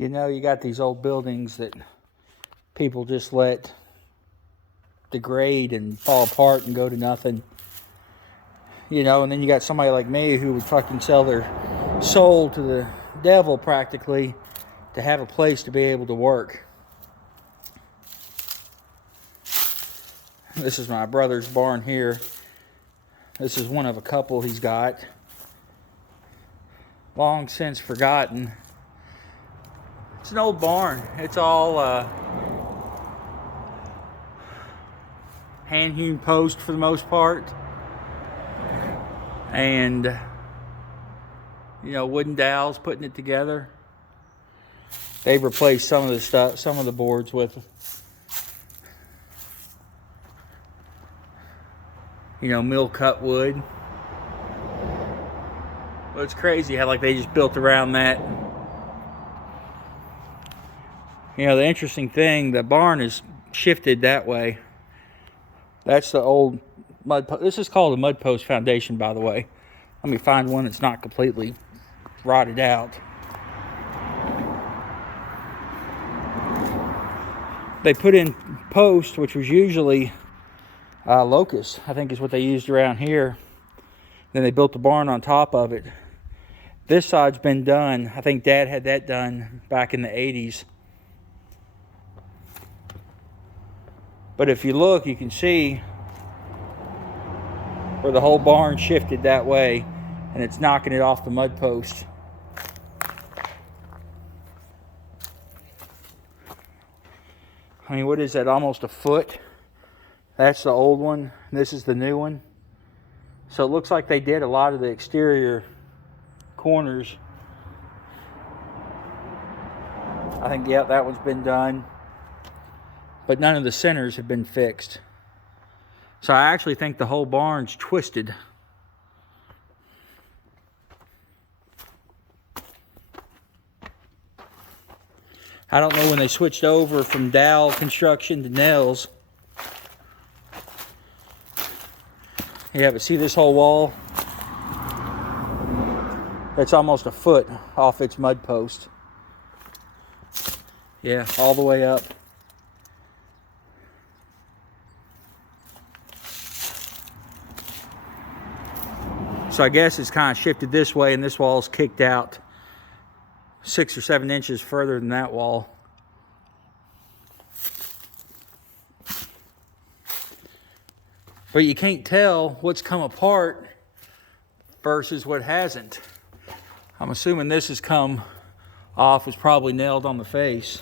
You know, you got these old buildings that people just let degrade and fall apart and go to nothing. You know, and then you got somebody like me who would fucking sell their soul to the devil practically to have a place to be able to work. This is my brother's barn here. This is one of a couple he's got. Long since forgotten. It's an old barn. It's all hand-hewn post for the most part. And, you know, wooden dowels putting it together. They've replaced some of the stuff, some of the boards with, you know, mill cut wood. Well, it's crazy how like they just built around that. You know, the interesting thing, the barn is shifted that way. That's the old mud post. This is called a mud post foundation, by the way. Let me find one that's not completely rotted out. They put in post, which was usually locust, I think is what they used around here. Then they built the barn on top of it. This side's been done. I think Dad had that done back in the 80s. But if you look, you can see where the whole barn shifted that way, and it's knocking it off the mud post. I mean, what is that, almost a foot? That's the old one, and this is the new one. So it looks like they did a lot of the exterior corners. I think, yeah, that one's been done. But none of the centers have been fixed. So I actually think the whole barn's twisted. I don't know when they switched over from dowel construction to nails. Yeah, but see this whole wall? That's almost a foot off its mud post. Yeah, all the way up. So I guess it's kind of shifted this way, and this wall's kicked out 6 or 7 inches further than that wall. But you can't tell what's come apart versus what hasn't. I'm assuming this has come off, was probably nailed on the face.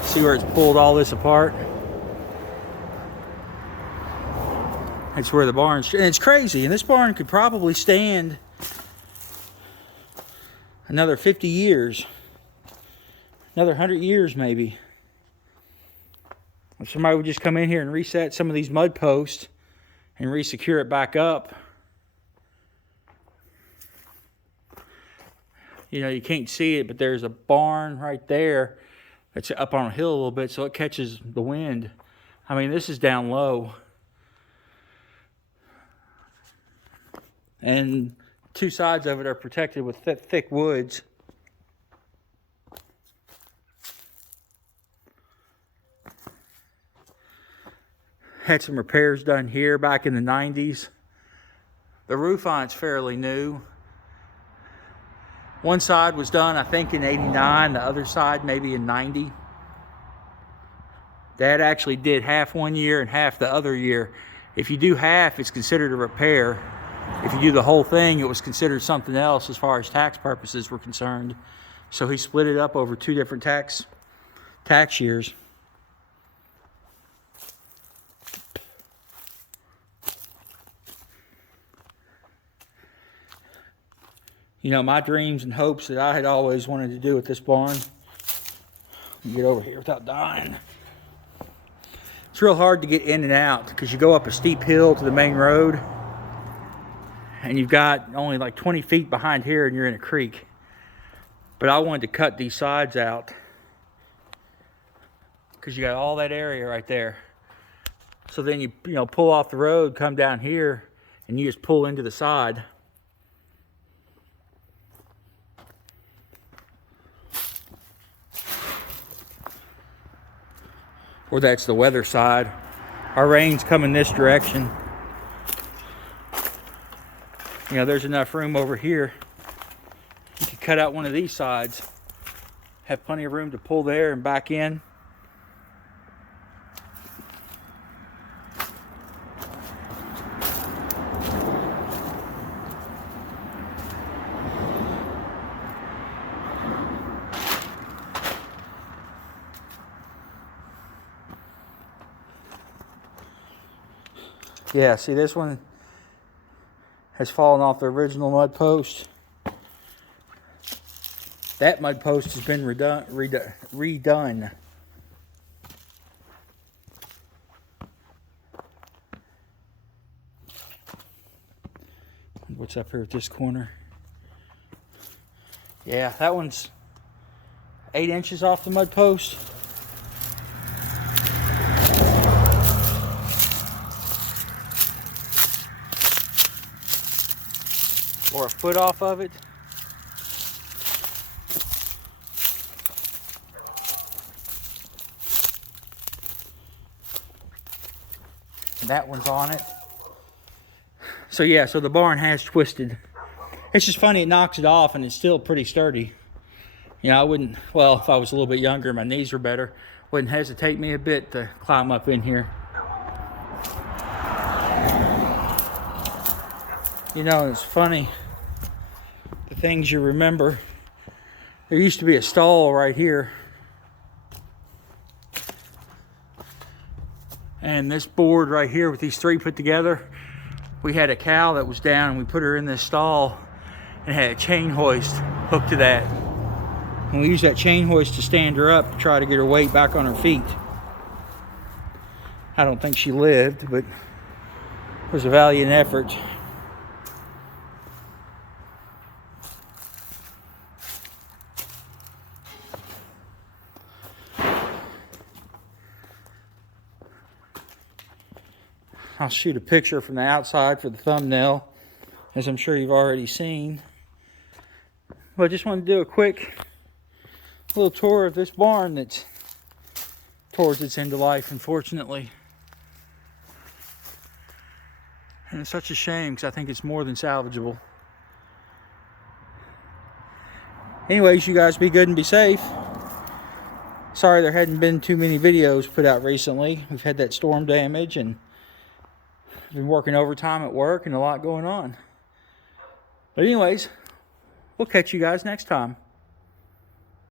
See where it's pulled all this apart? That's where the barn's, and it's crazy. And this barn could probably stand another 50 years, another 100 years maybe. If somebody would just come in here and reset some of these mud posts and re-secure it back up. You know, you can't see it, but there's a barn right there that's up on a hill a little bit, so it catches the wind. I mean, this is down low. And 2 sides of it are protected with thick woods. Had some repairs done here back in the 90s. The roof on it's fairly new. One side was done, I think, in 89. The other side maybe in 90. Dad actually did half one year and half the other year. If you do half, it's considered a repair. If you do the whole thing, it was considered something else as far as tax purposes were concerned. So he split it up over 2 different tax years. You know, my dreams and hopes that I had always wanted to do with this barn. Get over here without dying. It's real hard to get in and out because you go up a steep hill to the main road. And you've got only like 20 feet behind here and you're in a creek. But I wanted to cut these sides out because you got all that area right there. So then you know, pull off the road, come down here, and you just pull into the side. or that's the weather side. Our rain's coming this direction. You know, there's enough room over here. You could cut out one of these sides. Have plenty of room to pull there and back in. Yeah, see, this one has fallen off the original mud post. That mud post has been redone. What's up here at this corner? Yeah, that one's 8 inches off the mud post. Or a foot off of it. And that one's on it. So yeah, so the barn has twisted. It's just funny, it knocks it off and it's still pretty sturdy. You know, I wouldn't, well, if I was a little bit younger, my knees were better, wouldn't hesitate me a bit to climb up in here. You know, it's funny, the things you remember. There used to be a stall right here. And this board right here with these 3 put together, we had a cow that was down and we put her in this stall and had a chain hoist hooked to that. And we used that chain hoist to stand her up to try to get her weight back on her feet. I don't think she lived, but it was a valiant effort. I'll shoot a picture from the outside for the thumbnail, as I'm sure you've already seen. But I just wanted to do a quick little tour of this barn that's towards its end of life, unfortunately. And it's such a shame because I think it's more than salvageable. Anyways, you guys be good and be safe. Sorry there hadn't been too many videos put out recently. We've had that storm damage and been working overtime at work and a lot going on. But anyways, we'll catch you guys next time.